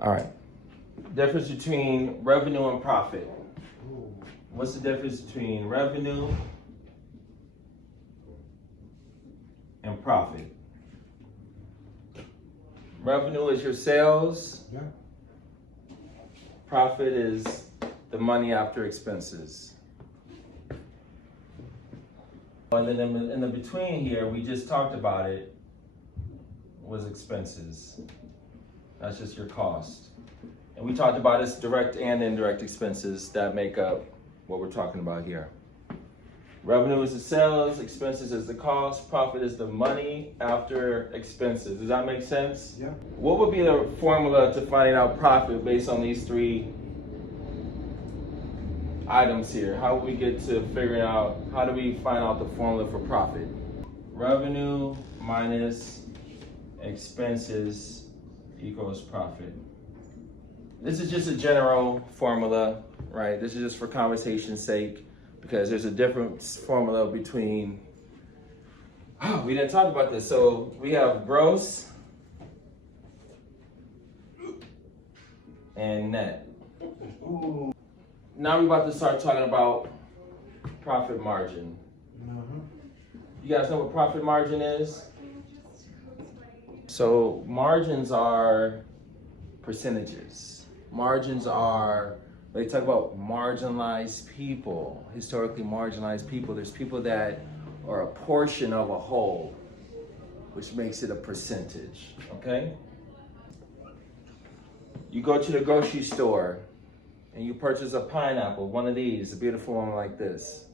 All right. Difference between revenue and profit. What's the difference between revenue and profit? Revenue is your sales. Yeah. Profit is the money after expenses. And then in the between here, we just talked about it, was expenses. That's just your cost. And we talked about its direct and indirect expenses that make up what we're talking about here. Revenue is the sales, expenses is the cost, profit is the money after expenses. Does that make sense? Yeah. What would be the formula to finding out profit based on these three items here? How would we get to figuring out, how do we find out the formula for profit? Revenue minus expenses equals profit. This is just a general formula, right? This is just for conversation's sake, because there's a different formula between, we didn't talk about this. So we have gross and net. Ooh. Now we're about to start talking about profit margin. You guys know what profit margin is? So margins are percentages. Margins are, they talk about marginalized people, historically marginalized people. There's people that are a portion of a whole, which makes it a percentage, okay? You go to the grocery store and you purchase a pineapple, one of these, a beautiful one like this.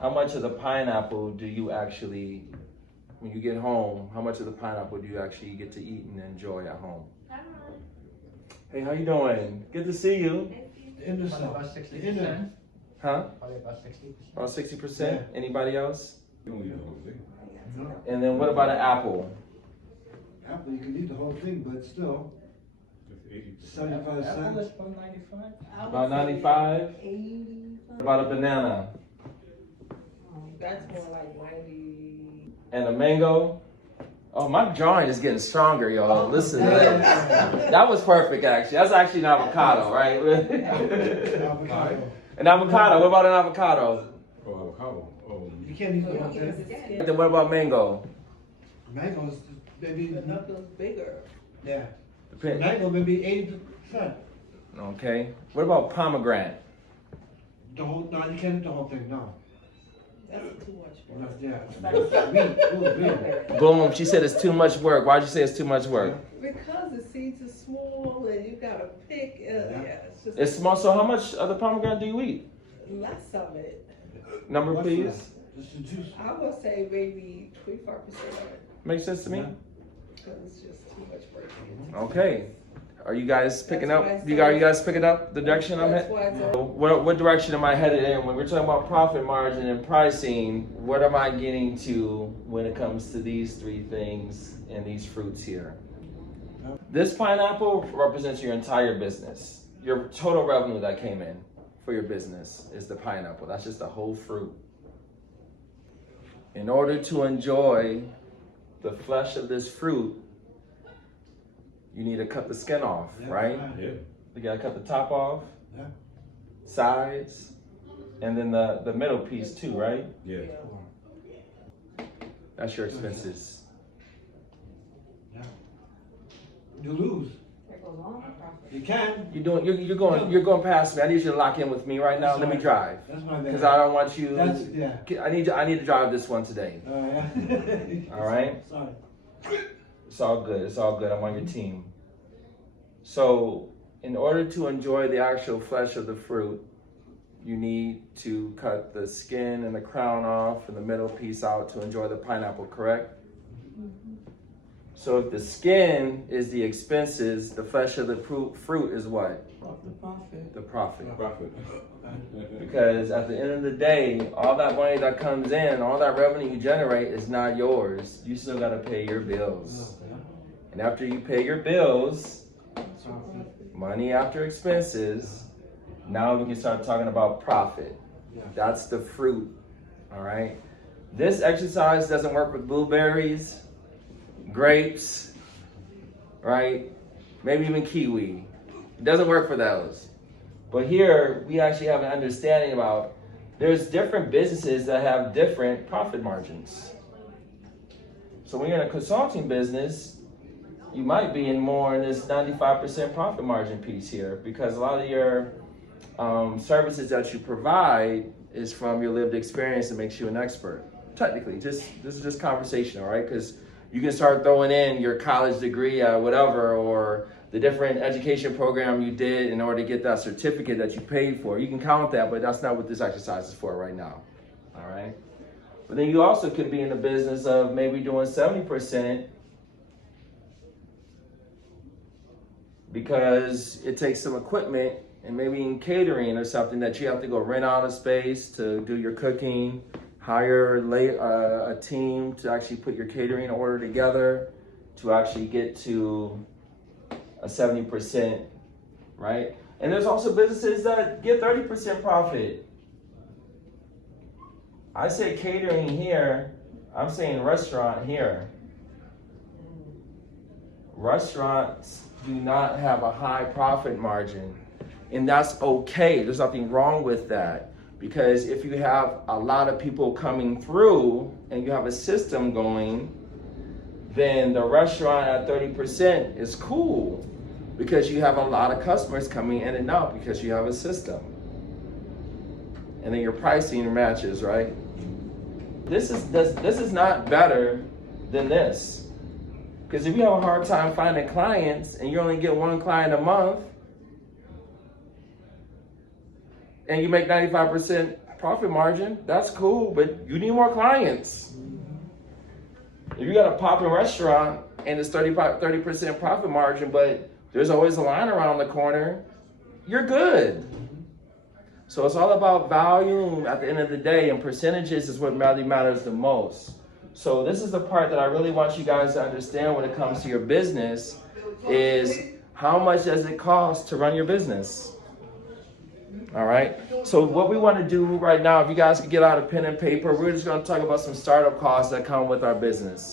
How much of the pineapple do you actually, when you get home, how much of the pineapple do you actually get to eat and enjoy at home? Hey, how you doing? Good to see you. In the Probably south. about 60%. In there. Huh? Probably about 60%. About 60%? Anybody else? No. And then what about an apple? Apple, you can eat the whole thing, but still, 75 Apple is cents. about 95. About 95? 80. What about a banana? That's more like 90. And a mango? Oh, my drawing is getting stronger, y'all. Listen to that. That was perfect, actually. That's actually an avocado, right? Avocado. An avocado. What about an avocado? Oh, avocado. Oh, You can't eat the whole thing. Then what about mango? Mangoes, maybe, The knuckles bigger. yeah. Depend- Mango, maybe 80%. Okay. What about pomegranate? The whole, no, you can't eat the whole thing, no. That's too much for That's, me. yeah. Sweet. Boom. She said it's too much work. Why'd you say it's too much work? Because the seeds are small and you gotta pick. Yeah, it's just It's small. So how much of the pomegranate do you eat? less of it. Number, What's please. that? Just the juice. I would say maybe 25% of it. Makes sense to me? Yeah. Because it's just too much for it. Okay. Are you guys picking That's up? what I You said. are you guys picking up the direction I'm That's headed? why I said, What direction am I headed in? When we're talking about profit margin and pricing, what am I getting to when it comes to these three things and these fruits here? This pineapple represents your entire business. Your total revenue that came in for your business is the pineapple. That's just the whole fruit. In order to enjoy the flesh of this fruit, you need to cut the skin off, Yeah, right? yeah. You gotta cut the top off, Yeah. sides, and then the middle piece too, right? Yeah. That's your expenses. Yeah. You lose. that goes on with profit. You can. You're going past me. I need you to lock in with me right now. Let me drive, That's my bad. because I don't want you. That's, yeah. I need to drive this one today. Yeah. All right. Sorry. It's all good. It's all good. I'm on your team. So, in order to enjoy the actual flesh of the fruit, you need to cut the skin and the crown off and the middle piece out to enjoy the pineapple, correct? So if the skin is the expenses, the flesh of the fruit is what? The profit. The profit. Profit. Because at the end of the day, all that money that comes in, all that revenue you generate is not yours. You still got to pay your bills. And after you pay your bills, money after expenses, now we can start talking about profit. That's the fruit, all right? This exercise doesn't work with blueberries, grapes, right? maybe even Kiwi. It doesn't work for those. But here, we actually have an understanding about there's different businesses that have different profit margins. So when you're in a consulting business, you might be in more in this 95% profit margin piece here, because a lot of your services that you provide is from your lived experience that makes you an expert. Technically, this is just conversational, right? Because you can start throwing in your college degree, whatever, or the different education program you did in order to get that certificate that you paid for. You can count that, but that's not what this exercise is for right now, all right? But then you also could be in the business of maybe doing 70% because it takes some equipment and maybe in catering or something that you have to go rent out a space to do your cooking, hire a team to actually put your catering order together to actually get to a 70%, right? And there's also businesses that get 30% profit. I say catering here, I'm saying restaurant here. Restaurants do not have a high profit margin, and that's okay. There's nothing wrong with that, because if you have a lot of people coming through and you have a system going, then the restaurant at 30% is cool, because you have a lot of customers coming in and out because you have a system. And then your pricing matches, right? This is not better than this. Because if you have a hard time finding clients and you only get one client a month and you make 95% profit margin, that's cool, but you need more clients. If you got a popping restaurant and it's 30% profit margin, but there's always a line around the corner, you're good. So it's all about volume at the end of the day, and percentages is what really matters the most. So this is the part that I really want you guys to understand when it comes to your business, is how much does it cost to run your business? All right. So what we want to do right now, if you guys could get out a pen and paper, we're just going to talk about some startup costs that come with our business.